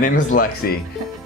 name is Lexy.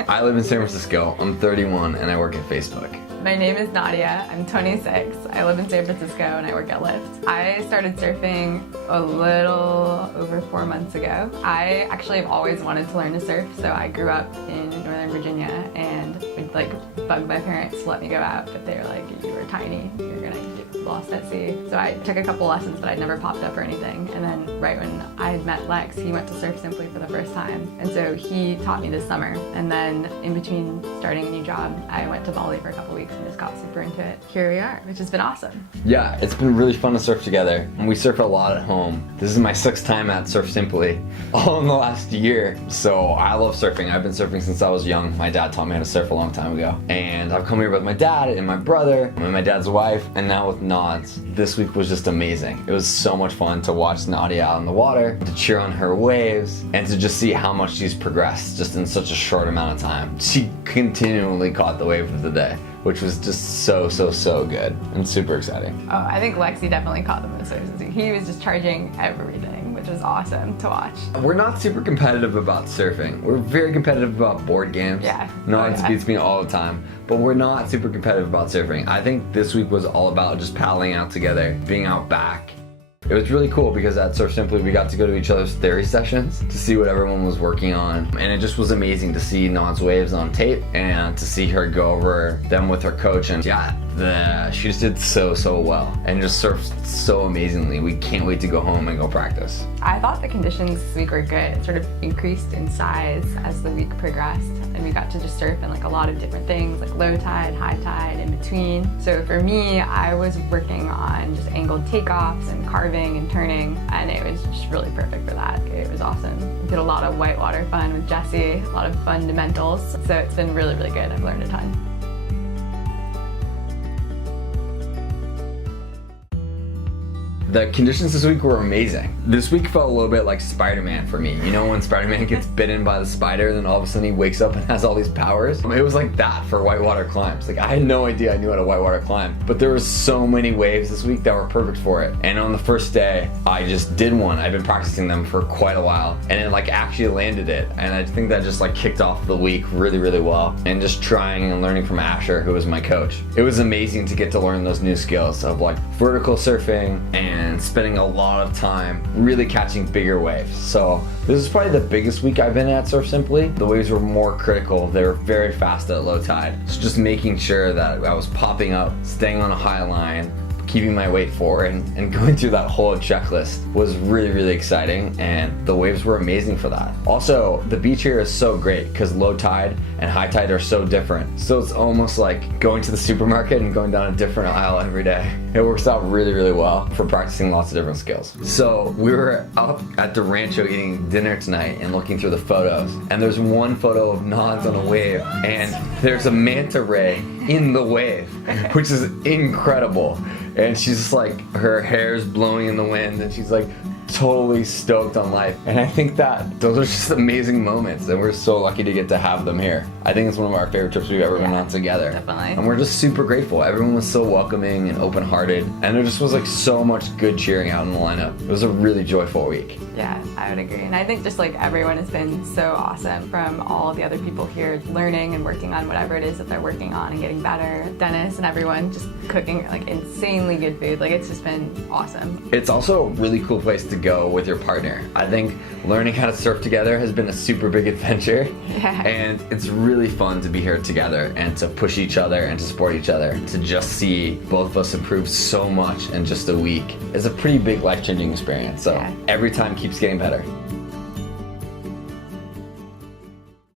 I live in San Francisco. I'm 31 and I work at Facebook. My name is Nadia. I'm 26. I live in San Francisco and I work at Lyft. I started surfing a little over 4 months ago. I actually have always wanted to learn to surf, so I grew up in Northern Virginia and would like bug my parents to let me go out, but they were like, you were tiny, you're gonna get lost at sea. So I took a couple lessons, but I'd never popped up or anything. And then right when I had met Lex, he went to Surf Simply for the first time. And so he taught me this summer. And then in between starting a new job, I went to Bali for a couple weeks and just got super into it. Here we are, which has been awesome. Yeah, it's been really fun to surf together. And we surf a lot at home. This is my 6th time at Surf Simply, all in the last year. So I love surfing. I've been surfing since I was young. My dad taught me how to surf a long time ago. And I've come here with my dad and my brother and my dad's wife, and now with Nods. This week was just amazing. It was so much fun to watch Nadia out in the water, to cheer on her waves, and to just see how much she's progressed just in such a short amount of time. She continually caught the wave of the day, which was just so good and super exciting. Oh, I think Lexi definitely caught the most waves. He was just charging everything, which was awesome to watch. We're not super competitive about surfing. We're very competitive about board games. Yeah. Nods beats me all the time, but we're not super competitive about surfing. I think this week was all about just paddling out together, being out back. It was really cool because at Surf Simply we got to go to each other's theory sessions to see what everyone was working on, and it just was amazing to see Nod's waves on tape and to see her go over them with her coach, and yeah, she just did so well and just surfed so amazingly. We can't wait to go home and go practice. I thought the conditions this week were good. It sort of increased in size as the week progressed, and we got to just surf in like a lot of different things, like low tide, high tide, in between. So for me, I was working on just angled takeoffs and carving and turning, and it was just really perfect for that. It was awesome. Did a lot of whitewater fun with Jesse, a lot of fundamentals. So it's been really good. I've learned a ton. The conditions this week were amazing. This week felt a little bit like Spider-Man for me. You know when Spider-Man gets bitten by the spider and then all of a sudden he wakes up and has all these powers? It was like that for whitewater climbs. Like I had no idea I knew how to whitewater climb, but there were so many waves this week that were perfect for it. And on the first day, I just did one. I've been practicing them for quite a while and it like actually landed it. And I think that just like kicked off the week really well. And just trying and learning from Asher, who was my coach. It was amazing to get to learn those new skills of like vertical surfing and spending a lot of time really catching bigger waves. So this is probably the biggest week I've been at Surf Simply. The waves were more critical. They were very fast at low tide. So just making sure that I was popping up, staying on a high line, keeping my weight forward, and going through that whole checklist was really exciting, and the waves were amazing for that. Also, the beach here is so great because low tide and high tide are so different. So it's almost like going to the supermarket and going down a different aisle every day. It works out really well for practicing lots of different skills. So we were up at the Rancho eating dinner tonight and looking through the photos, and there's one photo of Nods on a wave and there's a manta ray in the wave, which is incredible. And she's just like, her hair's blowing in the wind and she's like totally stoked on life. And I think that those are just amazing moments and we're so lucky to get to have them here. I think it's one of our favorite trips we've ever been on together. Definitely. And we're just super grateful. Everyone was so welcoming and open-hearted, and there just was like so much good cheering out in the lineup. It was a really joyful week. Yeah, I would agree. And I think just like everyone has been so awesome, from all the other people here learning and working on whatever it is that they're working on and getting better. Dennis and everyone just cooking like insanely good food. Like it's just been awesome. It's also a really cool place to go with your partner. I think learning how to surf together has been a super big adventure. Yeah. And it's really fun to be here together and to push each other and to support each other. To just see both of us improve so much in just a week is a pretty big life-changing experience. So every time keeps getting better.